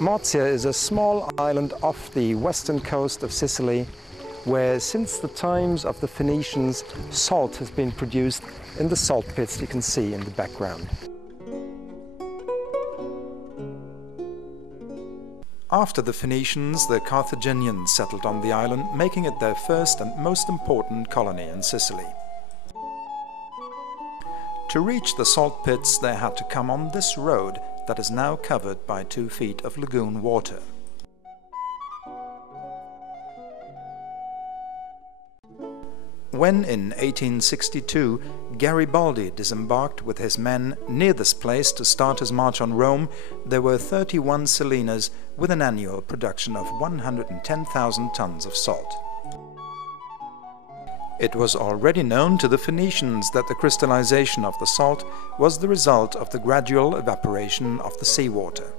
Mozia is a small island off the western coast of Sicily, where since the times of the Phoenicians, salt has been produced in the salt pits you can see in the background. After the Phoenicians, the Carthaginians settled on the island, making it their first and most important colony in Sicily. To reach the salt pits, they had to come on this road that is now covered by 2 feet of lagoon water. When in 1862 Garibaldi disembarked with his men near this place to start his march on Rome, there were 31 salinas with an annual production of 110,000 tons of salt. It was already known to the Phoenicians that the crystallization of the salt was the result of the gradual evaporation of the seawater.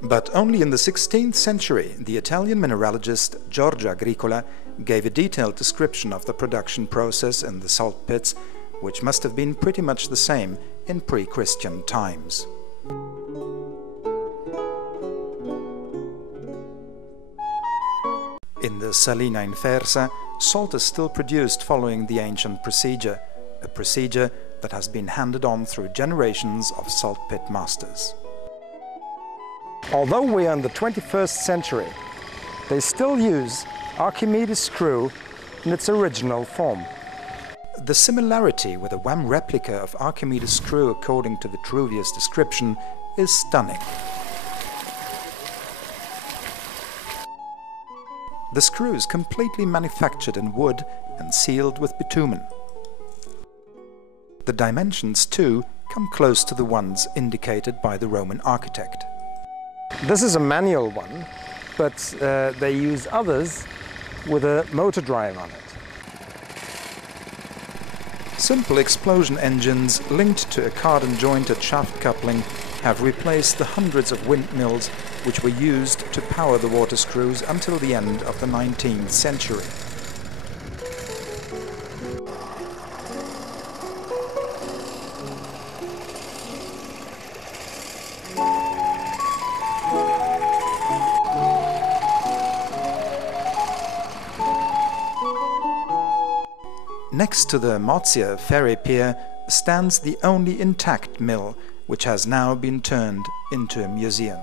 But only in the 16th century the Italian mineralogist Giorgio Agricola gave a detailed description of the production process in the salt pits, which must have been pretty much the same in pre-Christian times. In the Salina Infersa, salt is still produced following the ancient procedure, a procedure that has been handed on through generations of salt pit masters. Although we are in the 21st century, they still use Archimedes screw in its original form. The similarity with a WAM replica of Archimedes screw, according to Vitruvius' description, is stunning. The screw is completely manufactured in wood and sealed with bitumen. The dimensions, too, come close to the ones indicated by the Roman architect. This is a manual one, but they use others with a motor drive on it. Simple explosion engines linked to a card-and-jointed shaft coupling have replaced the hundreds of windmills which were used to power the water screws until the end of the 19th century. Next to the Mozia ferry pier stands the only intact mill, which has now been turned into a museum.